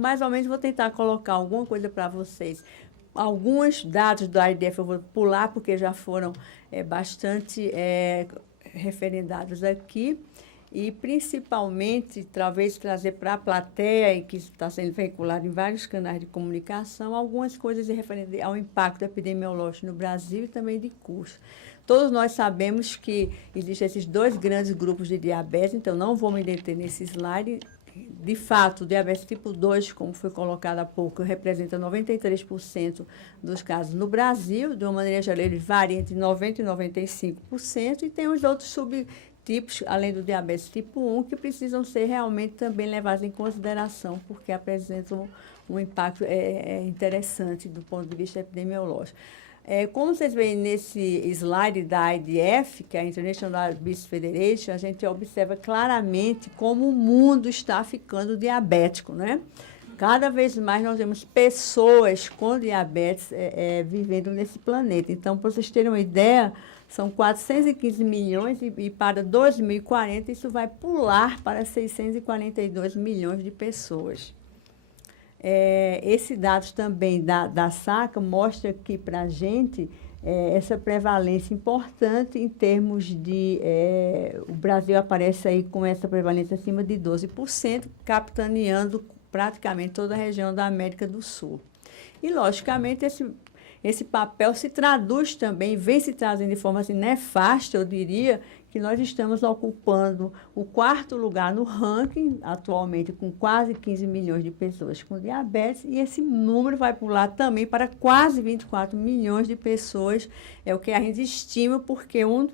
Mais ou menos vou tentar colocar alguma coisa para vocês. Alguns dados do IDF eu vou pular, porque já foram bastante referendados aqui. E, principalmente, talvez trazer para a plateia, e que está sendo veiculado em vários canais de comunicação, algumas coisas referentes ao impacto epidemiológico no Brasil e também de custo. Todos nós sabemos que existem esses dois grandes grupos de diabetes, então não vou me deter nesse slide. De fato, o diabetes tipo 2, como foi colocado há pouco, representa 93% dos casos no Brasil. De uma maneira geral, ele varia entre 90% e 95%, e tem os outros subtipos, além do diabetes tipo 1, que precisam ser realmente também levados em consideração, porque apresentam um impacto interessante do ponto de vista epidemiológico. Como vocês veem nesse slide da IDF, que é a International Diabetes Federation, a gente observa claramente como o mundo está ficando diabético, né? Cada vez mais nós temos pessoas com diabetes vivendo nesse planeta. Então, para vocês terem uma ideia, são 415 milhões e para 2040 isso vai pular para 642 milhões de pessoas. Esse dado também da SACA mostra que, para a gente, essa prevalência importante em termos de... o Brasil aparece aí com essa prevalência acima de 12%, capitaneando praticamente toda a região da América do Sul. E, logicamente, esse papel se traduz também, vem se trazendo de forma assim, nefasta, eu diria, que nós estamos ocupando o 4º lugar no ranking, atualmente com quase 15 milhões de pessoas com diabetes, e esse número vai pular também para quase 24 milhões de pessoas, é o que a gente estima, porque o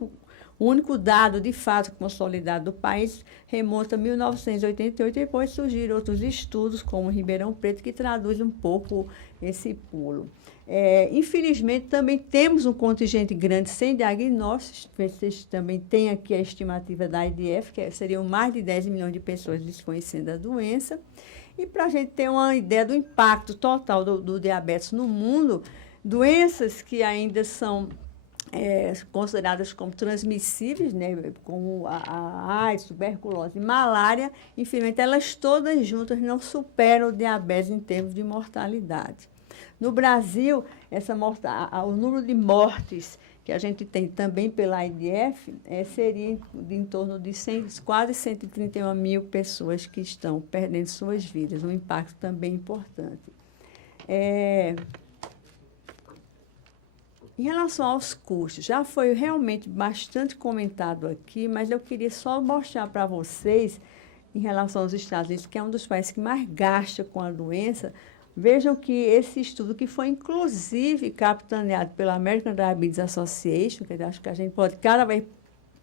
único dado, de fato, consolidado do país remonta a 1988, e depois surgiram outros estudos, como Ribeirão Preto, que traduz um pouco esse pulo. Infelizmente, também temos um contingente grande sem diagnósticos. Vocês também têm aqui a estimativa da IDF, que seriam mais de 10 milhões de pessoas desconhecendo a doença. E para a gente ter uma ideia do impacto total do diabetes no mundo, doenças que ainda são consideradas como transmissíveis, né, como a AIDS, tuberculose e malária, infelizmente, elas todas juntas não superam o diabetes em termos de mortalidade. No Brasil, o número de mortes que a gente tem também pela IDF seria em torno de quase 131 mil pessoas que estão perdendo suas vidas, um impacto também importante. Em relação aos custos, já foi realmente bastante comentado aqui, mas eu queria só mostrar para vocês, em relação aos Estados Unidos, que é um dos países que mais gasta com a doença. Vejam que esse estudo, que foi inclusive capitaneado pela American Diabetes Association, que acho que a gente pode cada vez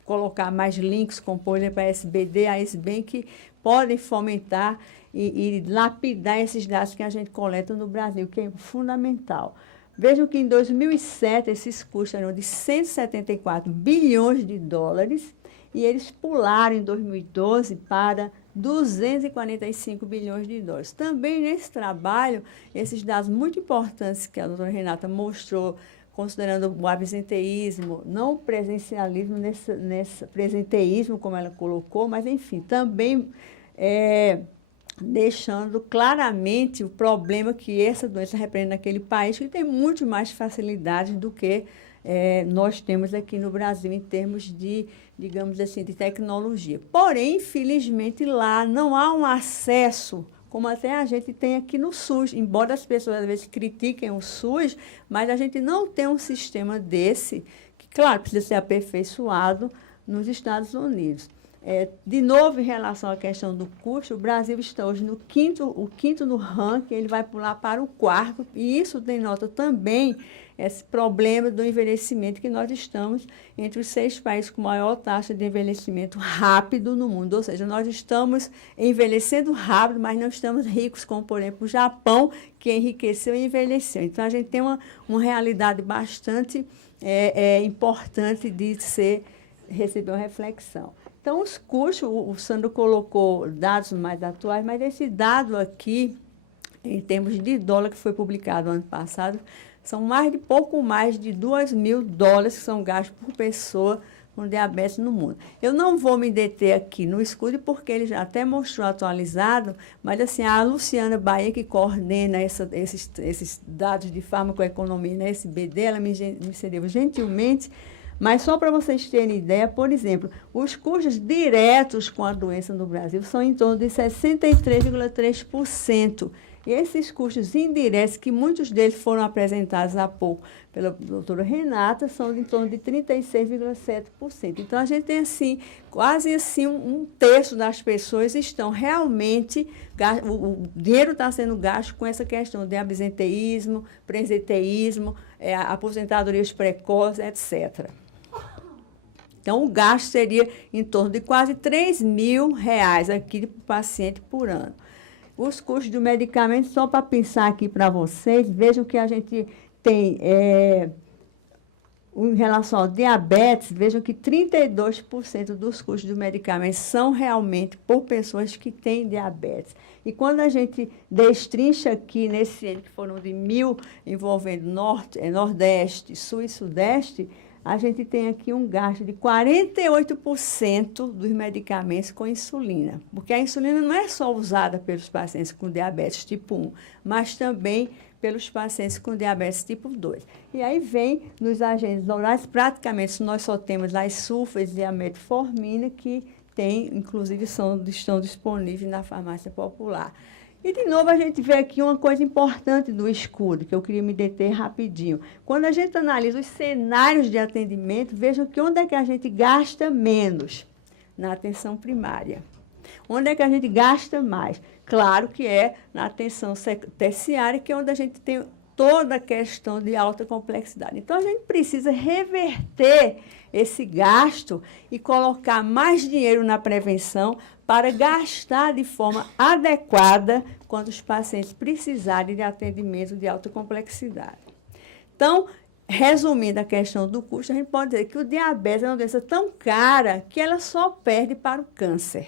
colocar mais links, como por exemplo a SBD, a SBEM, que podem fomentar e lapidar esses dados que a gente coleta no Brasil, que é fundamental. Vejam que em 2007 esses custos eram de 174 bilhões de dólares e eles pularam em 2012 para 245 bilhões de dólares. Também nesse trabalho, esses dados muito importantes que a doutora Renata mostrou, considerando o absenteísmo, não o presencialismo, nesse presenteísmo, como ela colocou, mas, enfim, também deixando claramente o problema que essa doença representa naquele país, que tem muito mais facilidades do que nós temos aqui no Brasil em termos de, digamos assim, de tecnologia. Porém, infelizmente, lá não há um acesso, como até a gente tem aqui no SUS, embora as pessoas às vezes critiquem o SUS, mas a gente não tem um sistema desse, que, claro, precisa ser aperfeiçoado nos Estados Unidos. De novo, em relação à questão do custo, o Brasil está hoje no quinto no ranking, ele vai pular para o 4º, e isso denota também esse problema do envelhecimento, que nós estamos entre os 6 países com maior taxa de envelhecimento rápido no mundo. Ou seja, nós estamos envelhecendo rápido, mas não estamos ricos, como, por exemplo, o Japão, que enriqueceu e envelheceu. Então, a gente tem uma realidade bastante importante de receber uma reflexão. Então, os custos, o Sandro colocou dados mais atuais, mas esse dado aqui, em termos de dólar, que foi publicado ano passado, são pouco mais de 2 mil dólares que são gastos por pessoa com diabetes no mundo. Eu não vou me deter aqui no estudo, porque ele já até mostrou atualizado, mas assim, a Luciana Bahia, que coordena esses dados de farmacoeconomia na SBD, ela me cedeu gentilmente, mas só para vocês terem ideia, por exemplo, os custos diretos com a doença no Brasil são em torno de 63,3%. E esses custos indiretos, que muitos deles foram apresentados há pouco pela doutora Renata, são em torno de 36,7%. Então, a gente tem, assim, quase assim, um terço das pessoas estão realmente, o dinheiro está sendo gasto com essa questão de absenteísmo, presenteísmo, aposentadorias precoces, etc. Então, o gasto seria em torno de quase R$3.000 aqui para o paciente por ano. Os custos do medicamento, só para pensar aqui para vocês, vejam que a gente tem, em relação ao diabetes, vejam que 32% dos custos do medicamento são realmente por pessoas que têm diabetes. E quando a gente destrincha aqui nesse ano, que foram de 1.000, envolvendo Nordeste, Sul e Sudeste, a gente tem aqui um gasto de 48% dos medicamentos com insulina. Porque a insulina não é só usada pelos pacientes com diabetes tipo 1, mas também pelos pacientes com diabetes tipo 2. E aí vem nos agentes orais, praticamente nós só temos as sulfas e a metformina, que tem, inclusive estão disponíveis na farmácia popular. E, de novo, a gente vê aqui uma coisa importante do estudo, que eu queria me deter rapidinho. Quando a gente analisa os cenários de atendimento, veja que onde é que a gente gasta menos? Na atenção primária. Onde é que a gente gasta mais? Claro que é na atenção terciária, que é onde a gente tem toda a questão de alta complexidade. Então, a gente precisa reverter esse gasto e colocar mais dinheiro na prevenção para gastar de forma adequada quando os pacientes precisarem de atendimento de alta complexidade. Então, resumindo a questão do custo, a gente pode dizer que o diabetes é uma doença tão cara que ela só perde para o câncer.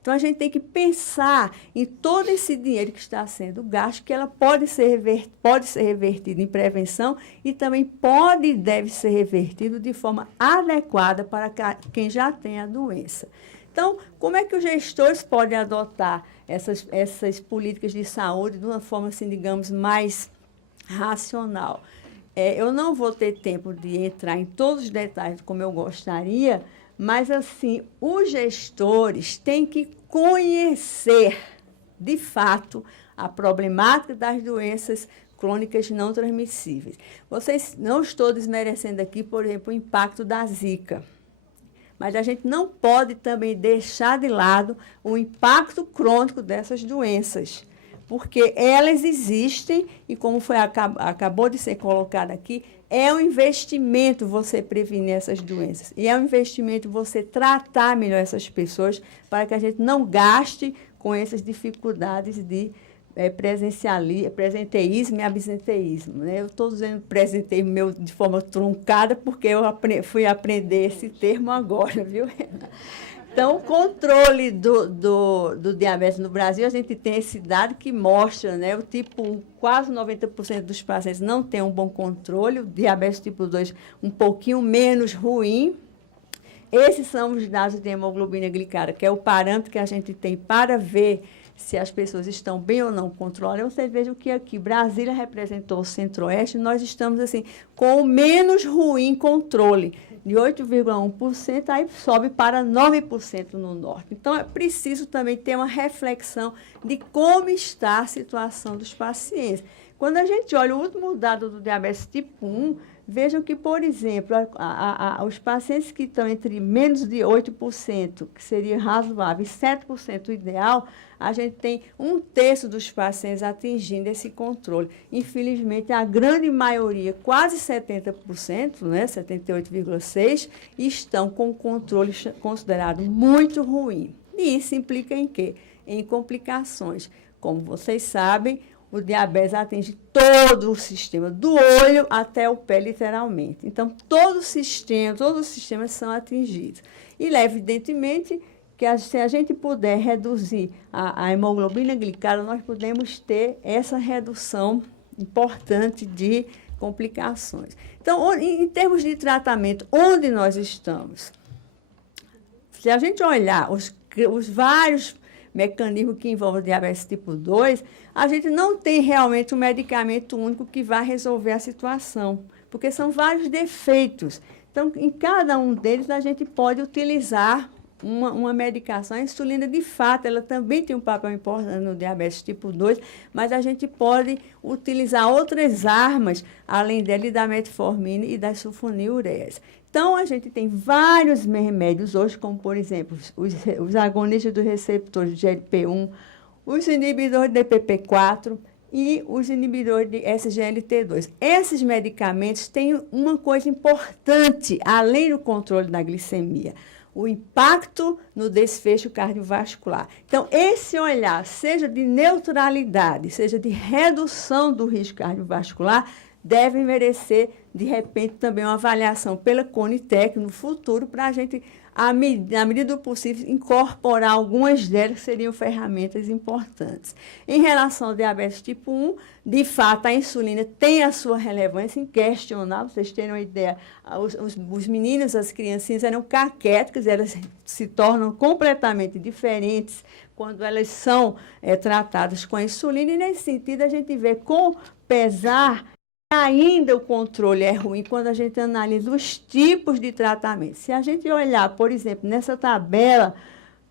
Então, a gente tem que pensar em todo esse dinheiro que está sendo gasto, que ela pode ser revertido em prevenção e também pode e deve ser revertido de forma adequada para quem já tem a doença. Então, como é que os gestores podem adotar essas políticas de saúde de uma forma, assim, digamos, mais racional? Eu não vou ter tempo de entrar em todos os detalhes como eu gostaria, mas, assim, os gestores têm que conhecer, de fato, a problemática das doenças crônicas não transmissíveis. Não estou desmerecendo aqui, por exemplo, o impacto da Zika. Mas a gente não pode também deixar de lado o impacto crônico dessas doenças, porque elas existem e, como acabou de ser colocado aqui, é um investimento você prevenir essas doenças. E é um investimento você tratar melhor essas pessoas para que a gente não gaste com essas dificuldades de presenteísmo e absenteísmo. Né? Eu estou dizendo presenteísmo meu de forma truncada porque eu fui aprender esse termo agora, viu? Então, o controle do diabetes no Brasil, a gente tem esse dado que mostra, né, o tipo 1, quase 90% dos pacientes não tem um bom controle, o diabetes tipo 2 um pouquinho menos ruim. Esses são os dados de hemoglobina glicada, que é o parâmetro que a gente tem para ver se as pessoas estão bem ou não controladas. Vocês vejam que aqui Brasília representou o Centro-Oeste, nós estamos assim com o menos ruim controle, de 8,1%, aí sobe para 9% no Norte. Então, é preciso também ter uma reflexão de como está a situação dos pacientes. Quando a gente olha o último dado do diabetes tipo 1, vejam que, por exemplo, os pacientes que estão entre menos de 8%, que seria razoável, e 7% ideal, a gente tem 1/3 dos pacientes atingindo esse controle. Infelizmente, a grande maioria, quase 70%, né, 78,6%, estão com controle considerado muito ruim. E isso implica em quê? Em complicações. Como vocês sabem, o diabetes atinge todo o sistema, do olho até o pé, literalmente. Então, todos os sistemas são atingidos. E, evidentemente, que se a gente puder reduzir a hemoglobina glicada, nós podemos ter essa redução importante de complicações. Então, em termos de tratamento, onde nós estamos? se a gente olhar os vários mecanismos que envolvem o diabetes tipo 2, a gente não tem realmente um medicamento único que vai resolver a situação, porque são vários defeitos. Então, em cada um deles, a gente pode utilizar uma medicação. A insulina, de fato, ela também tem um papel importante no diabetes tipo 2, mas a gente pode utilizar outras armas, além dela, e da metformina e das sulfonilureias. Então, a gente tem vários remédios hoje, como, por exemplo, os agonistas dos receptores de GLP-1, os inibidores de DPP-4 e os inibidores de SGLT2. Esses medicamentos têm uma coisa importante, além do controle da glicemia: o impacto no desfecho cardiovascular. Então, esse olhar, seja de neutralidade, seja de redução do risco cardiovascular, deve merecer, de repente, também uma avaliação pela Conitec no futuro, para a gente, na medida do possível, incorporar algumas delas que seriam ferramentas importantes. Em relação ao diabetes tipo 1, de fato, a insulina tem a sua relevância inquestionável. Vocês terem uma ideia, os meninos, as criancinhas eram caquéticas, elas se tornam completamente diferentes quando elas são tratadas com a insulina, e, nesse sentido, a gente vê com pesar ainda o controle é ruim quando a gente analisa os tipos de tratamento. Se a gente olhar, por exemplo, nessa tabela,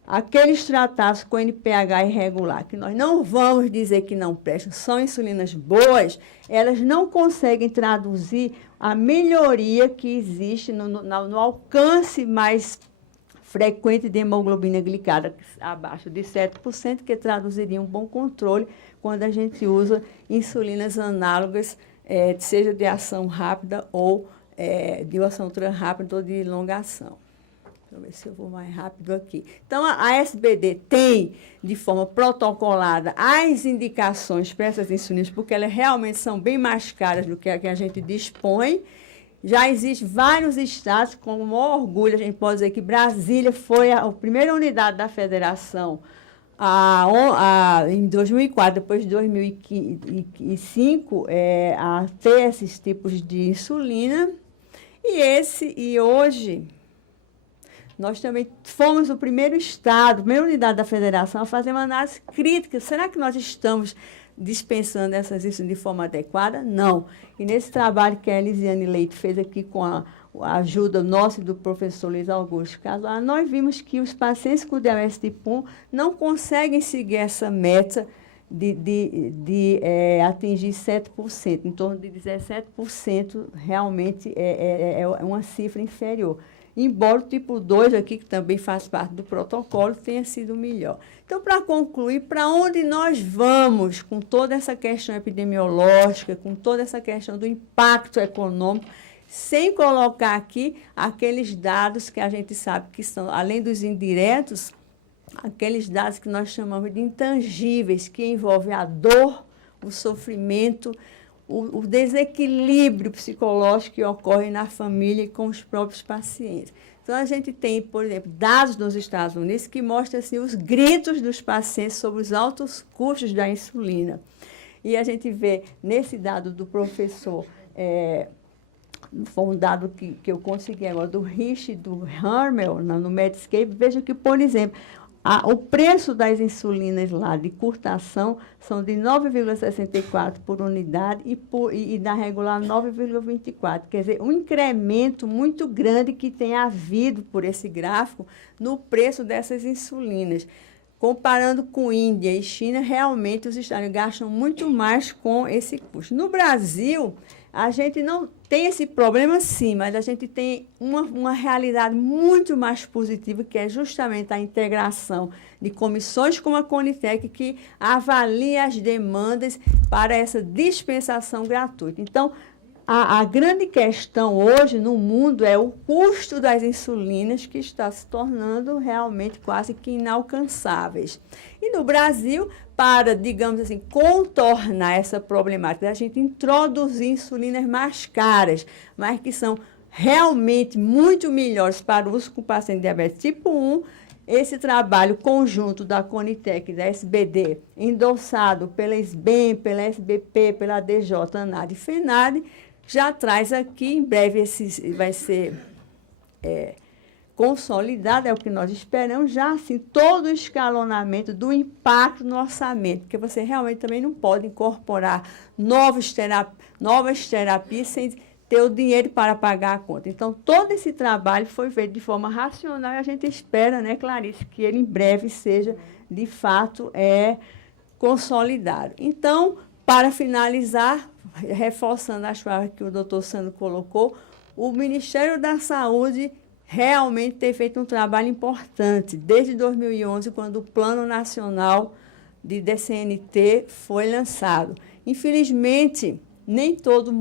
aqueles tratados com NPH irregular, que nós não vamos dizer que não prestam, são insulinas boas, elas não conseguem traduzir a melhoria que existe no alcance mais frequente de hemoglobina glicada, abaixo de 7%, que traduziria um bom controle quando a gente usa insulinas análogas, seja de ação rápida ou de ação ultra rápida ou de longa ação. Deixa eu ver se eu vou mais rápido aqui. Então, a SBD tem, de forma protocolada, as indicações para essas insulinas, porque elas realmente são bem mais caras do que a gente dispõe. Já existem vários estados, com o maior orgulho, a gente pode dizer que Brasília foi a primeira unidade da federação em 2004, depois de 2005, a ter esses tipos de insulina. E hoje, nós também fomos o primeiro estado, a primeira unidade da federação a fazer uma análise crítica. Será que nós estamos dispensando essas insulinas de forma adequada? Não. E nesse trabalho que a Elisiane Leite fez aqui com a ajuda nossa e do professor Luiz Augusto Casal, nós vimos que os pacientes com diabetes tipo 1 não conseguem seguir essa meta de atingir 7%, em torno de 17% realmente é uma cifra inferior. Embora o tipo 2 aqui, que também faz parte do protocolo, tenha sido melhor. Então, para concluir, para onde nós vamos com toda essa questão epidemiológica, com toda essa questão do impacto econômico, sem colocar aqui aqueles dados que a gente sabe que são, além dos indiretos, aqueles dados que nós chamamos de intangíveis, que envolvem a dor, o sofrimento, o desequilíbrio psicológico que ocorre na família e com os próprios pacientes. Então, a gente tem, por exemplo, dados nos Estados Unidos que mostram assim, os gritos dos pacientes sobre os altos custos da insulina. E a gente vê, nesse dado do professor, foi um dado que eu consegui agora, do Rich e do Hermel, no Medscape, veja que, por exemplo, o preço das insulinas lá de curta ação são de 9,64 por unidade e da regular 9,24. Quer dizer, um incremento muito grande que tem havido por esse gráfico no preço dessas insulinas. Comparando com Índia e China, realmente os estados gastam muito mais com esse custo. No Brasil, a gente não tem esse problema, sim, mas a gente tem uma realidade muito mais positiva, que é justamente a integração de comissões como a Conitec, que avalia as demandas para essa dispensação gratuita. Então, a grande questão hoje no mundo é o custo das insulinas, que está se tornando realmente quase que inalcançáveis. E no Brasil, para, digamos assim, contornar essa problemática, a gente introduzir insulinas mais caras, mas que são realmente muito melhores para o uso com o paciente de diabetes tipo 1, esse trabalho conjunto da Conitec e da SBD, endossado pela SBEM, pela SBP, pela DJ, ANAD e FENAD, já traz aqui, em breve vai ser consolidada, é o que nós esperamos, já assim, todo o escalonamento do impacto no orçamento, porque você realmente também não pode incorporar novas terapias sem ter o dinheiro para pagar a conta. Então, todo esse trabalho foi feito de forma racional e a gente espera, né, Clarice, que ele em breve seja, de fato, consolidado. Então, para finalizar, reforçando as palavras que o doutor Sandro colocou, o Ministério da Saúde realmente tem feito um trabalho importante, desde 2011, quando o Plano Nacional de DCNT foi lançado. Infelizmente, nem toda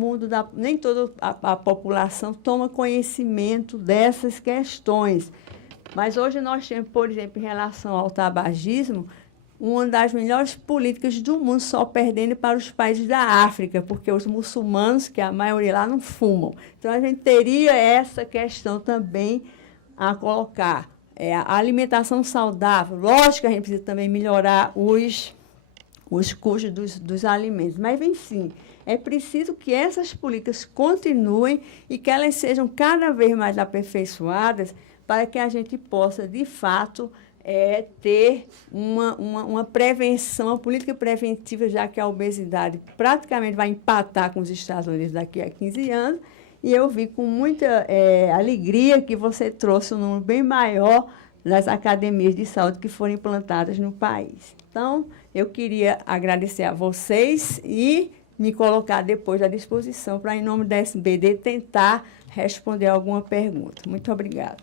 a população toma conhecimento dessas questões. Mas hoje nós temos, por exemplo, em relação ao tabagismo, uma das melhores políticas do mundo, só perdendo para os países da África, porque os muçulmanos, que a maioria lá, não fumam. Então, a gente teria essa questão também a colocar. A alimentação saudável. Lógico que a gente precisa também melhorar os custos dos alimentos. Mas, enfim, é preciso que essas políticas continuem e que elas sejam cada vez mais aperfeiçoadas para que a gente possa, de fato, ter uma prevenção, uma política preventiva, já que a obesidade praticamente vai empatar com os Estados Unidos daqui a 15 anos. E eu vi com muita alegria que você trouxe um número bem maior das academias de saúde que foram implantadas no país. Então, eu queria agradecer a vocês e me colocar depois à disposição para, em nome da SBD, tentar responder alguma pergunta. Muito obrigada.